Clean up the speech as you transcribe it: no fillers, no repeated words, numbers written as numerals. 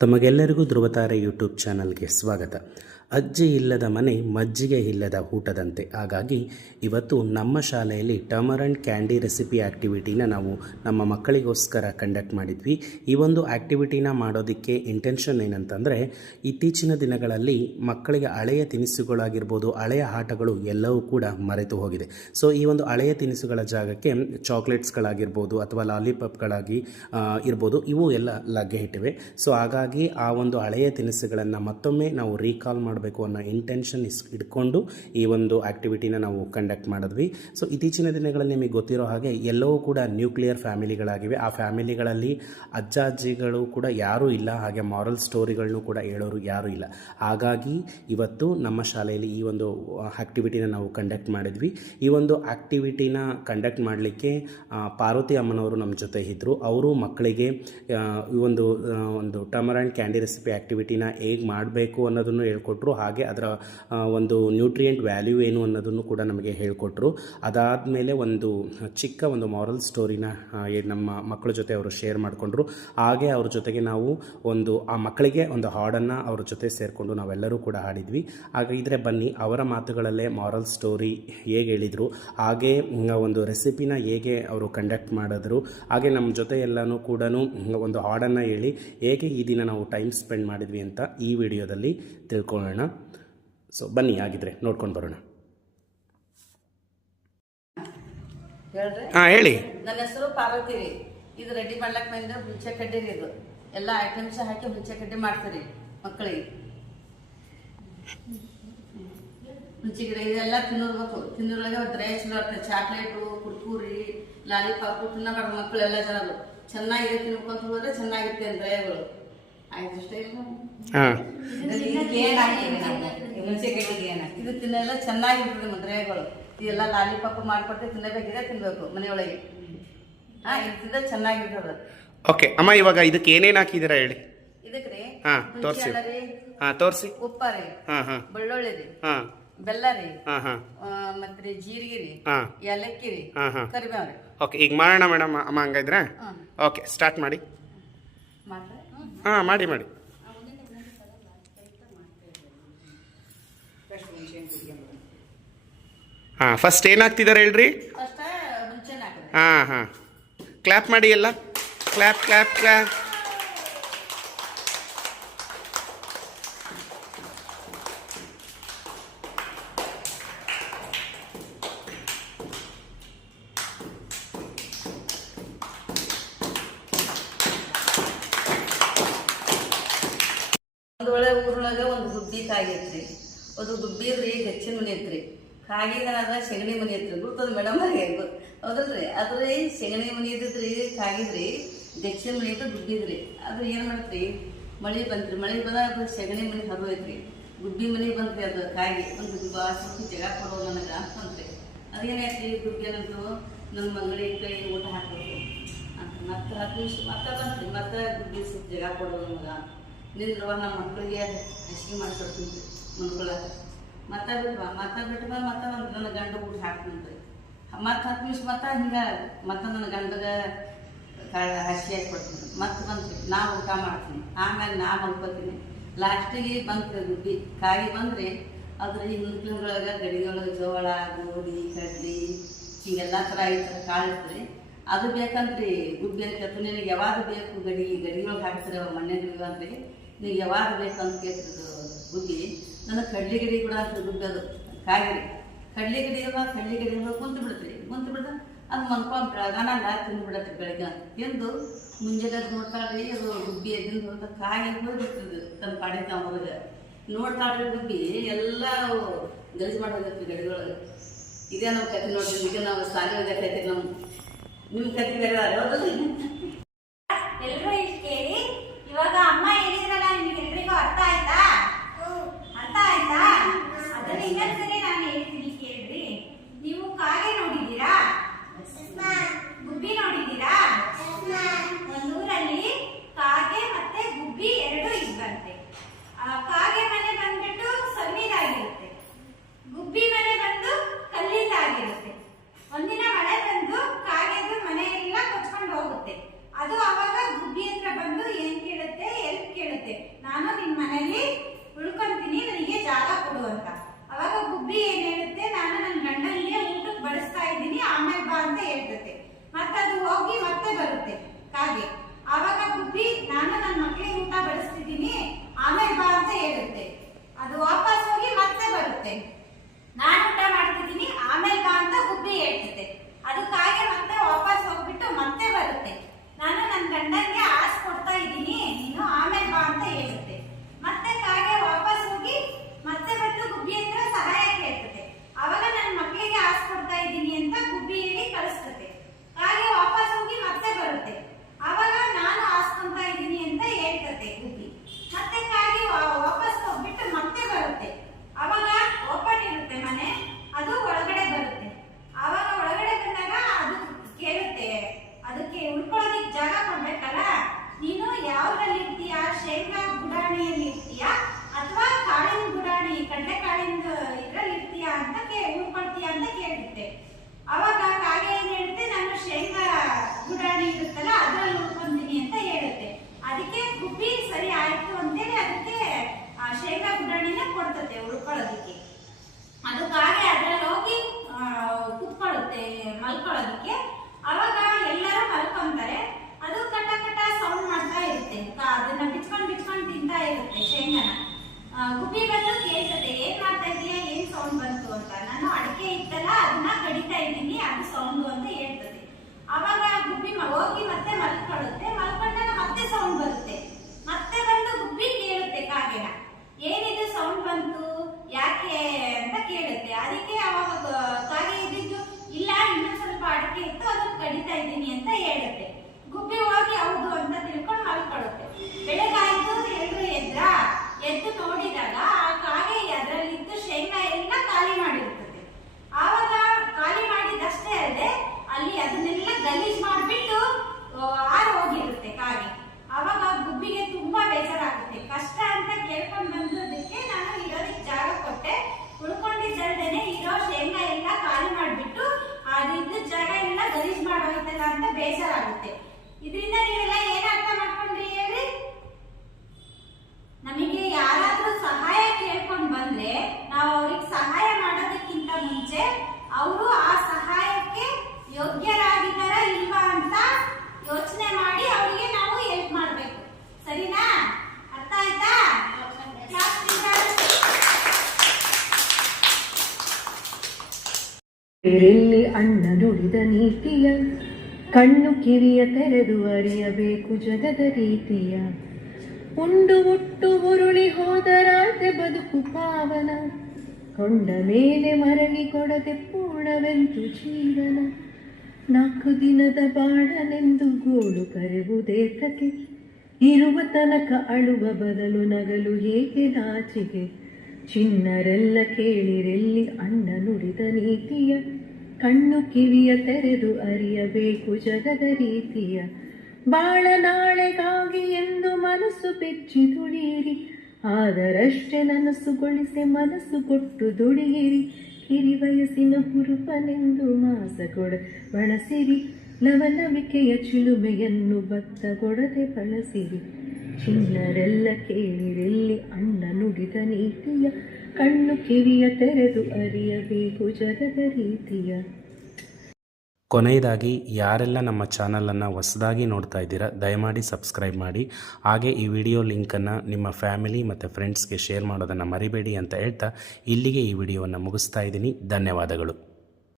ತಮಗೆಲ್ಲರಿಗೂ ಧ್ರುವತಾರೆ ಯೂಟ್ಯೂಬ್ ಚಾನಲ್ಗೆ ಸ್ವಾಗತ. ಅಜ್ಜಿ ಇಲ್ಲದ ಮನೆ ಮಜ್ಜಿಗೆ ಇಲ್ಲದ ಊಟದಂತೆ. ಹಾಗಾಗಿ ಇವತ್ತು ನಮ್ಮ ಶಾಲೆಯಲ್ಲಿ ಟಮರಂಡ್ ಕ್ಯಾಂಡಿ ರೆಸಿಪಿ ಆ್ಯಕ್ಟಿವಿಟಿನ ನಾವು ನಮ್ಮ ಮಕ್ಕಳಿಗೋಸ್ಕರ ಕಂಡಕ್ಟ್ ಮಾಡಿದ್ವಿ. ಈ ಒಂದು ಆ್ಯಕ್ಟಿವಿಟಿನ ಮಾಡೋದಕ್ಕೆ ಇಂಟೆನ್ಷನ್ ಏನಂತಂದರೆ, ಇತ್ತೀಚಿನ ದಿನಗಳಲ್ಲಿ ಮಕ್ಕಳಿಗೆ ಹಳೆಯ ತಿನಿಸುಗಳಾಗಿರ್ಬೋದು, ಹಳೆಯ ಆಟಗಳು ಎಲ್ಲವೂ ಕೂಡ ಮರೆತು ಹೋಗಿದೆ. ಸೊ ಈ ಒಂದು ಹಳೆಯ ತಿನಿಸುಗಳ ಜಾಗಕ್ಕೆ ಚಾಕ್ಲೇಟ್ಸ್ಗಳಾಗಿರ್ಬೋದು ಅಥವಾ ಲಾಲಿಪಾಪ್ಗಳಾಗಿ ಇರ್ಬೋದು, ಇವು ಎಲ್ಲ ಲಗ್ಗೆ ಇಟ್ಟಿವೆ. ಸೊ ಹಾಗಾಗಿ ಆ ಒಂದು ಹಳೆಯ ತಿನಿಸುಗಳನ್ನು ಮತ್ತೊಮ್ಮೆ ನಾವು ರೀಕಾಲ್ ಮಾಡಬೇಕು ಅನ್ನೋ ಇಂಟೆನ್ಷನ್ ಇಟ್ಕೊಂಡು ಈ ಒಂದು ಆ್ಯಕ್ಟಿವಿಟಿನ ನಾವು ಕಂಡಕ್ಟ್ ಮಾಡಿದ್ವಿ. ಸೊ ಇತ್ತೀಚಿನ ದಿನಗಳಲ್ಲಿ ನಿಮಗೆ ಗೊತ್ತಿರೋ ಹಾಗೆ ಎಲ್ಲವೂ ಕೂಡ ನ್ಯೂಕ್ಲಿಯರ್ ಫ್ಯಾಮಿಲಿಗಳಾಗಿವೆ. ಆ ಫ್ಯಾಮಿಲಿಗಳಲ್ಲಿ ಅಜ್ಜ ಅಜ್ಜಿಗಳು ಕೂಡ ಯಾರೂ ಇಲ್ಲ, ಹಾಗೆ ಮಾರಲ್ ಸ್ಟೋರಿಗಳನ್ನೂ ಕೂಡ ಹೇಳೋರು ಯಾರೂ ಇಲ್ಲ. ಹಾಗಾಗಿ ಇವತ್ತು ನಮ್ಮ ಶಾಲೆಯಲ್ಲಿ ಈ ಒಂದು ಆ್ಯಕ್ಟಿವಿಟಿನ ನಾವು ಕಂಡಕ್ಟ್ ಮಾಡಿದ್ವಿ. ಈ ಒಂದು ಆ್ಯಕ್ಟಿವಿಟಿನ ಕಂಡಕ್ಟ್ ಮಾಡಲಿಕ್ಕೆ ಪಾರ್ವತಿ ಅಮ್ಮನವರು ನಮ್ಮ ಜೊತೆ ಇದ್ದರು. ಅವರು ಮಕ್ಕಳಿಗೆ ಈ ಒಂದು ಟಮರಂಡ್ ಕ್ಯಾಂಡಿ ರೆಸಿಪಿ ಆ್ಯಕ್ಟಿವಿಟಿನ ಹೇಗೆ ಮಾಡಬೇಕು ಅನ್ನೋದನ್ನು ಹೇಳ್ಕೊಟ್ರು. ಹಾಗೆ ಅದರ ಒಂದು ನ್ಯೂಟ್ರಿಯೆಂಟ್ ವ್ಯಾಲ್ಯೂ ಏನು ಅನ್ನೋದನ್ನು ಕೂಡ ನಮಗೆ ಹೇಳಿಕೊಟ್ರು. ಅದಾದಮೇಲೆ ಒಂದು ಚಿಕ್ಕ ಒಂದು ಮಾರಲ್ ಸ್ಟೋರಿನ ನಮ್ಮ ಮಕ್ಕಳ ಜೊತೆ ಅವರು ಶೇರ್ ಮಾಡಿಕೊಂಡ್ರು. ಹಾಗೆ ಅವ್ರ ಜೊತೆಗೆ ನಾವು ಆ ಮಕ್ಕಳಿಗೆ ಒಂದು ಹಾಡನ್ನು ಅವ್ರ ಜೊತೆ ಸೇರಿಕೊಂಡು ನಾವೆಲ್ಲರೂ ಕೂಡ ಹಾಡಿದ್ವಿ. ಹಾಗಿದ್ರೆ ಬನ್ನಿ, ಅವರ ಮಾತುಗಳಲ್ಲೇ ಮಾರಲ್ ಸ್ಟೋರಿ ಹೇಗೆ ಹೇಳಿದರು, ಹಾಗೆ ಒಂದು ರೆಸಿಪಿನ ಹೇಗೆ ಅವರು ಕಂಡಕ್ಟ್ ಮಾಡಿದ್ರು, ಹಾಗೆ ನಮ್ಮ ಜೊತೆ ಎಲ್ಲನೂ ಕೂಡ ಒಂದು ಹಾಡನ್ನು ಹೇಳಿ ಹೇಗೆ ಈ ದಿನ ನಾವು ಟೈಮ್ ಸ್ಪೆಂಡ್ ಮಾಡಿದ್ವಿ ಅಂತ ಈ ವಿಡಿಯೋದಲ್ಲಿ ತಿಳ್ಕೊಳ್ಳೋಣ. ಸೊ ಬನ್ನಿ, ಆಗಿದ್ರೆ ನೋಡ್ಕೊಂಡು ಬರೋಣ. ಹೇಳಿ. ನನ್ನ ಹೆಸರು ಪಾರ್ವತಿ ರೀ. ಇದು ರೆಡಿ ಮಾಡ್ಲಕ್ ಬಂದ್ರೆ ಹುಂಚೆ ಕಡ್ಡಿ ರೀ. ಇದು ಎಲ್ಲ ಐಟಮ್ಸ್ ಹಾಕಿ ಹುಂಚೆ ಕಡ್ಡಿ ಮಾಡ್ತೀರಿ ಮಕ್ಕಳಿಗೆ. ಹುಂಚೆ ಗಿಡ ಇದೆಲ್ಲ ತಿನ್ನೋರ್ಬೇಕು. ತಿನ್ನೋದ್ರಾಗ ಡ್ರೈ ಚಲೋ ಇರ್ತದೆ. ಚಾಕ್ಲೇಟು, ಕುರ್ಕುರಿ, ಲಾಲಿಪಾಪು ತಿನ್ನಬಾರ್ದು ಮಕ್ಕಳೆಲ್ಲ ಜನರು. ಚೆನ್ನಾಗಿದೆ ತಿನ್ಕೊಂತ ಹೋದ್ರೆ ಚೆನ್ನಾಗಿರುತ್ತೆ ಡ್ರೈಗಳು. ಆಯ್ತು ಅಷ್ಟೇ. ಇದು ತಿನ್ನೆಲ್ಲ ಚೆನ್ನಾಗಿರ್ತದೆ ಡ್ರೈಗಳು. ಇದೆಲ್ಲ ಲಾಲಿಪಾಪ್ ಮಾಡ್ಕೊಡ್ತೀವಿ, ತಿನ್ನಬೇಕಿದೆ ತಿನ್ಬೇಕು ಮನೆಯೊಳಗೆ. ಇದು ತಿಂದ್ರೆ ಚೆನ್ನಾಗಿರ್ತದೆ. ಓಕೆ ಅಮ್ಮ, ಇವಾಗ ಇದಕ್ಕೆ ಏನೇನು ಹಾಕಿದ್ದೀರಾ ಹೇಳಿ. ಇದಕ್ರಿ ತೋರಿಸಿ. ಉಪ್ಪ ರೀ, ಬೆಳ್ಳುಳ್ಳಿ ರೀ, ಬೆಲ್ಲ ರೀ, ಮತ್ತೆ ಜೀರಿಗೆ ರೀ, ಏಲಕ್ಕಿ ರೀ, ಕರಿಬೇವು ರೀ. ಓಕೆ, ಈಗ ಮಾಡೋಣ ಮೇಡಮ್. ಅಮ್ಮ ಹಂಗಾದ್ರೆ ಓಕೆ, ಸ್ಟಾರ್ಟ್ ಮಾಡಿ. ಮಾಡಿ. ಫಸ್ಟ್ ಏನಾಗ್ತಿದ್ದಾರೆ ಹೇಳ್ರಿ. ಕ್ಲಾಪ್ ಮಾಡಿ ಎಲ್ಲ. ಕ್ಲಾಪ್. ಊರೊಳಗೆ ಒಂದು ಗುಬ್ಬಿ ಕಾಗೈತ್ರಿ. ಅದು ಗುಬ್ಬಿದ್ರಿ ಹೆಚ್ಚಿನ ಮನೆ ಐತ್ರಿ. ಕಾಗಿದನದ ಸೆಗಣಿ ಮನೆ ಐತ್ರಿ. ಗುರ್ತದ ಮೇಡಮ್ ಅವ್ರಿಗೆ ಹೌದಲ್ರಿ. ಅದ್ರಿ ಸೆಗಣಿ ಮನೆ ಇದ್ರಿ, ಕಾಗಿದ್ರಿ ಹೆಚ್ಚಿನ ಮನೆ ಐತೆ ಗುಬ್ಬಿದ್ರಿ. ಅದು ಏನ್ ಮಾಡ್ತ್ರಿ, ಮಳೆ ಬಂತ್ರಿ. ಮಳೆ ಬಂದಾಗ ಸೆಗಣಿ ಮನೆ ಹರಿದು ಐತ್ರಿ. ಗುಬ್ಬಿ ಮನೆ ಬಂತ್ರಿ. ಅದು ಕಾಗಿ ಒಂದು ಸ್ವಲ್ಪ ಜಗ ಕೊಡೋ ನನಗ ಅಂತಂತ್ರಿ. ಅದೇನಾಯ್ತ್ರಿ, ಗುಬ್ಬಿ ಏನಂತು ನಮ್ಮ ಅಂಗಡಿ ಕೈ ಊಟ ಹಾಕ್ಬೇಕು ಅಂತ ಮತ್ತೆ 10 ನಿಮಿಷ ಮತ್ತೆ ಬಂತ್ರಿ. ಮತ್ತೆ ಗುಬ್ಬಿ ಸ್ವಲ್ಪ ಜಗ ಕೊಡೋದು ನಮಗ. ನಿಂದ್ರವ ನಮ್ಮ ಮಕ್ಕಳಿಗೆ ಹಸಿಗೆ ಮಾಡಿಕೊಡ್ತೀನಿ ಮನ್ಕೊಳಕ. ಮತ್ತೆ ಬಿಟ್ವ ಮತ್ತೆ ಒಂದು ನನ್ನ ಗಂಡ ಊಟ ಹಾಕ್ತೀನಿ. ಮತ್ತೆ 10 ನಿಮಿಷ ಮತ್ತೆ ಹಿಂಗೆ ಮತ್ತೆ ನನ್ನ ಗಂಡಗ ಹಸಿ ಹಾಕಿ ಕೊಡ್ತೀನಿ. ಮತ್ತೆ ಬಂದ್ರಿ ನಾ ಊಟ ಮಾಡ್ತೀನಿ. ಆಮೇಲೆ ನಾ ಮಲ್ಕೋತೀನಿ. ಲಾಸ್ಟಿಗೆ ಬಂತ್ರಿ ಗುಬ್ಬಿ ಕಾಯಿ ಬಂದ್ರಿ. ಅದ್ರ ಹಿಂದ್ಗಳೊಳಗೆ ಗಡಿಯೊಳಗೆ ಜೋಳ, ಗೋಧಿ, ಕಡ್ಲಿ ಹಿಂಗೆಲ್ಲ ಥರ ಈ ಥರ ಕಾಳು ಇರ್ತೀರಿ. ಅದು ಬೇಕಂತ್ರಿ ಗುಬ್ಬಿ ಅಂತ. ನಿನಗೆ ಯಾವಾಗ ಬೇಕು ಗಡಿಯೊಳಗೆ ಹಾಕ್ತೀರಿ ಅವ ಮಣ್ಣೆಗಳು ಅಂತ್ರಿ. ನೀವು ಯಾವಾಗ ಬೇಕಂತ ಕೇಳ್ತಿದ್ದು ಗುಬ್ಬಿ. ನನಗೆ ಕಡ್ಲಿ ಗಿಡಿ ಕೂಡ ಅಂತ ಗುಬ್ಬಿ. ಅದು ಕಾಯಿರಿ ಕಡ್ಲಿ ಗಿಡಿ ಕುಂತು ಬಿಡ್ತೀರಿ. ಅದು ಮನ್ಕೊಂಡು ಬೆಳಗಾನಲ್ಲ ತಿಂದು ಬಿಡತ್ರಿ. ಬೆಳಗ್ಗೆ ತಿಂದು ಮುಂಜಾನೆ ನೋಡ್ತಾಳ್ರಿ. ಅದು ಗುಬ್ಬಿ ಎದ್ದಿಂದ ಹೋದ ಕಾಯಿ ಹೋಗ್ಬಿಡ್ತಿದ್ದು ತನ್ನ ಪಾಡಿ ಹೊರಗೆ ನೋಡ್ತಾಳ್ರಿ. ಗುಬ್ಬಿ ಎಲ್ಲ ಗಲೀಜು ಮಾಡೋದತ್ರಿ ಗಡಿಗಳೊಳಗೆ. ಇದೇ ನಾವು ಕತೆ ನೋಡ್ತೀವಿ. ಈಗ ನಾವು ಸಾಲಿ ಹೋಗತೈತಿ. ನಿಮ್ಮ ಕತೆ ಬೇರೆ ಹೌದಲ್ರಿ. ಎಲ್ಲರೂ ಇಷ್ಟು ಕೇಳಿ ಇವಾಗ ಅಮ್ಮ ಹೇಳಿದ್ರಲ್ಲ, ನಿಮ್ಗೆಲ್ರಿಗೂ ಅರ್ಥ ಆಯ್ತಾ? ಅದನ್ನ ಇನ್ನೊಂದ್ಸರಿ ನಾನು ಹೇಳ್ತೀನಿ ಕೇಳ್ರಿ. ನೀವು ಕಾಗೆ ನೋಡಿದ್ದೀರಾ? ಗುಬ್ಬಿ ನೋಡಿದ್ದೀರಾ? ಒಂದೂರಲ್ಲಿ ಕಾಗೆ ಮತ್ತೆ ಗುಬ್ಬಿ ಎರಡು ಇದ್ವಂತೆ. ಕಾಗೆ ಮನೆ ಬಂದ್ಬಿಟ್ಟು ಸಣ್ಣದಾಗಿರುತ್ತೆ, ಗುಬ್ಬಿ ಮನೆ ಬಂದು ಕಲ್ಲಿಂದಾಗಿರುತ್ತೆ. ಒಂದಿನ ಮಳೆ ಬಂದು ಕಾಗೆದು ಮನೆ ಎಲ್ಲ ಕೊಚ್ಕೊಂಡು ಹೋಗುತ್ತೆ. ಅದು ಅವಾಗ ಗುಬ್ಬಿ ಹತ್ರ ಗುಡಾಣಿಯಲ್ಲಿ ಇರ್ತೀಯಾ ಅಥವಾ ಕಾಳಿನ ಗುಡಾಣಿ ಕಡಲೆಕಾಳಿನ ಇದ್ರಲ್ಲಿ ಇರ್ತೀಯಾ ಅಂತ ಉಳ್ಕೊಳ್ತೀಯಾ ಅಂತ ಕೇಳಿದ್ದೆ. ಅವಾಗ ಕಾಗೆ ಏನ್ ಹೇಳುತ್ತೆ, ನಾನು ಶೇಂಗಾ ಗುಡಾಣಿ ಇರುತ್ತಲ್ಲ ಅದ್ರಲ್ಲಿ ಉಳ್ಕೊಂತೀನಿ ಅಂತ ಹೇಳುತ್ತೆ. ಅದಕ್ಕೆ ಗುಬ್ಬಿ ಸರಿ ಆಯ್ತು ಅಂತೇಳಿ ಅದಕ್ಕೆ ಶೇಂಗಾ ಗುಡಾಣಿನ ಕೊಡ್ತತೆ ಉಳ್ಕೊಳ್ಳೋದಿಕ್ಕೆ. ಅದು ಕಾಗೆ ಅದ್ರಲ್ಲಿ ಹೋಗಿ ಕುತ್ಕೊಳ್ಳುತ್ತೆ ಮಲ್ಕೊಳ್ಳೋದಿಕ್ಕೆ. ಅವಾಗ ಎಲ್ಲರೂ ಮಲ್ಕೊಂತಾರೆ. ಅದು ಕಟ ಕಟ ಸೌಂಡ್ ಮಾಡ್ತಾ ಇರುತ್ತೆ, ಅದನ್ನ ಬಿಚ್ಕೊಂಡ್ ತಿಂತಾ ಇರುತ್ತೆ ಶೇಂಗಾನ. ಗುಬ್ಬಿ ಬಂದು ಕೇಳ್ತದೆ, ಏನ್ ಮಾಡ್ತಾ ಇದೀಯಾ, ಏನ್ ಸೌಂಡ್ ಬಂತು ಅಂತ. ನಾನು ಅಡಿಕೆ ಇತ್ತಲ್ಲ ಅದನ್ನ ಕಡಿತಾ ಇದ್ದೀನಿ, ಅದು ಸೌಂಡ್ ಅಂತ ಹೇಳ್ತದೆ. ಅವಾಗ ಗುಬ್ಬಿ ಹೋಗಿ ಮತ್ತೆ ಮಲ್ಕೊಳ್ಳುತ್ತೆ. ಮಲ್ಕೊಂಡಾಗ ಮತ್ತೆ ಸೌಂಡ್ ಬರುತ್ತೆ. ಮತ್ತೆ ಬಂದು ಗುಬ್ಬಿ ಕೇಳುತ್ತೆ ಕಾಗೆನ, ಏನಿದು ಸೌಂಡ್ ಬಂತು ಯಾಕೆ ಅಂತ ಕೇಳುತ್ತೆ. ಅದಕ್ಕೆ ಅವಾಗ ಕಾಗೆ ಇದ್ದಿದ್ದು, ಇಲ್ಲ ಇನ್ನೊಂದ್ ಸ್ವಲ್ಪ ಅಡಿಕೆ ಇತ್ತು ಅದನ್ನ ಕಡಿತಾ ಇದ್ದೀನಿ ಅಂತ ಹೇಳುತ್ತೆ. ಗುಬ್ಬಿ ಹೋಗಿ ಹೌದು ಅಂತ ತಿಳ್ಕೊಂಡು ಮಲ್ಕೊಳ್ಳುತ್ತೆ. ಬೆಳಗಾಯ್ತು, ಎಲ್ರು ಎದ್ದು ನೋಡಿದಾಗ ಆ ಕಾಗೆ ಅದರಲ್ಲಿದ್ದು ಶೇಂಗಾ ಎಲ್ಲ ಖಾಲಿ ಮಾಡಿರ್ತದೆ. ಆವಾಗ ಖಾಲಿ ಮಾಡಿದಷ್ಟೇ ಅಲ್ಲದೆ ಅಲ್ಲಿ ಅದನ್ನೆಲ್ಲ ಗಲೀಜ್ ಮಾಡಿಬಿಟ್ಟು ಆರು ಹೋಗಿರುತ್ತೆ ಕಾಗೆ. ಆವಾಗ ಗುಬ್ಬಿಗೆ ತುಂಬಾ ಬೇಜಾರಾಗುತ್ತೆ. ಕಷ್ಟ ಅಂತ ಕೇಳ್ಕೊಂಡು ಬಂದದಕ್ಕೆ ನಾನು ಇರೋದಕ್ಕೆ ಜಾಗ ಕೊಟ್ಟೆ, ಉಳ್ಕೊಂಡಿದ್ದಲ್ದೇನೆ ಇರೋ ಶೇಂಗಾ ಎಲ್ಲ ಖಾಲಿ ಮಾಡಿಬಿಟ್ಟು ಅದಿದ್ದ ಜಾಗ ಎಲ್ಲ ಗಲೀಜ್ ಮಾಡೋಯ್ತಲ್ಲ ಅಂತ ಬೇಜಾರಾಗುತ್ತೆ. ಇದರಿಂದ ನೀವೆಲ್ಲ ಏನ್ ಅರ್ಥ ಮಾಡ್ಕೊಂಡ್ರಿ ಹೇಳ್ರಿ? ನಮಗೆ ಯಾರಾದ್ರೂ ಸಹಾಯ ಕೇಳ್ಕೊಂಡ್ ಬಂದ್ರೆ ನಾವು ಅವ್ರಿಗೆ ಸಹಾಯ ಮಾಡೋದಕ್ಕಿಂತ ಮುಂಚೆ ಅವರು ಆ ಸಹಾಯಕ್ಕೆ ಯೋಗ್ಯರಾಗಿದ್ದಾರ ಇಲ್ವಾ ಅಂತ ಯೋಚನೆ ಮಾಡಿ ಅವರಿಗೆ ನಾವು ಹೆಲ್ಪ್ ಮಾಡ್ಬೇಕು. ಸರಿನಾ? ಅರ್ಥ ಆಯ್ತಾ? ಬೇರೆಲ್ಲಿ ಅಣ್ಣ ನುಡಿದ ನೀತಿಯ ಕಣ್ಣು ಕಿವಿಯ ತೆರೆದು ಅರಿಯಬೇಕು ಜಗದ ರೀತಿಯ. ಉಂಡು ಉಟ್ಟು ಉರುಳಿ ಹೋದರಾತೆ ಬದುಕು ಪಾವನ, ಕೊಂಡ ಮೇಲೆ ಮರಳಿ ಕೊಡದೆ ಪೂರ್ಣವೆಂತು ಜೀವನ. 4 ದಿನದ ಬಾಳನೆಂದು ಗೋಳು ಕರೆವುದೇತಕ್ಕೆ, ಇರುವ ತನಕ ಅಳುವ ಬದಲು ನಗಲು ಹೇಗೆ ನಾಚಿಗೆ. ಚಿನ್ನರೆಲ್ಲ ಕೇಳಿರೆಲ್ಲಿ ಅಣ್ಣ ನುಡಿದ ನೀತಿಯ, ಕಣ್ಣು ಕಿವಿಯ ತೆರೆದು ಅರಿಯಬೇಕು ಜಗದ ರೀತಿಯ. ಬಾಳ ನಾಳೆಗಾಗಿ ಎಂದು ಮನಸ್ಸು ಬೆಚ್ಚಿ ದುಡಿಯಿರಿ, ಆದರಷ್ಟೇ ನನಸುಗೊಳಿಸಿ ಮನಸ್ಸು ಕೊಟ್ಟು ದುಡಿಯಿರಿ. ಕಿರಿ ವಯಸ್ಸಿನ ಹುರುಪನೆಂದು ಮಾಸ ಕೊಡ ಬಳಸಿರಿ, ಲವಲವಿಕೆಯ ಚಿಲುಮೆಯನ್ನು ಬತ್ತಗೊಡದೆ ಬಳಸಿರಿ. ಚಿನ್ನರೆಲ್ಲ ಕೇಳಿರೆಲ್ಲಿ ಅಣ್ಣ ನುಡಿದ ನೀತಿಯ, ಕಣ್ಣು ಕಿವಿಯ ತೆರೆದು ಅರಿಯಬೇಕು ಜಗದ ರೀತಿಯ. ಕೊನೆಯದಾಗಿ ಯಾರೆಲ್ಲ ನಮ್ಮ ಚಾನಲನ್ನು ಹೊಸದಾಗಿ ನೋಡ್ತಾ ಇದ್ದೀರಾ ದಯಮಾಡಿ ಸಬ್ಸ್ಕ್ರೈಬ್ ಮಾಡಿ. ಹಾಗೆ ಈ ವಿಡಿಯೋ ಲಿಂಕನ್ನು ನಿಮ್ಮ ಫ್ಯಾಮಿಲಿ ಮತ್ತು ಫ್ರೆಂಡ್ಸ್ಗೆ ಶೇರ್ ಮಾಡೋದನ್ನು ಮರಿಬೇಡಿ ಅಂತ ಹೇಳ್ತಾ ಇಲ್ಲಿಗೆ ಈ ವಿಡಿಯೋವನ್ನು ಮುಗಿಸ್ತಾ ಇದ್ದೀನಿ. ಧನ್ಯವಾದಗಳು.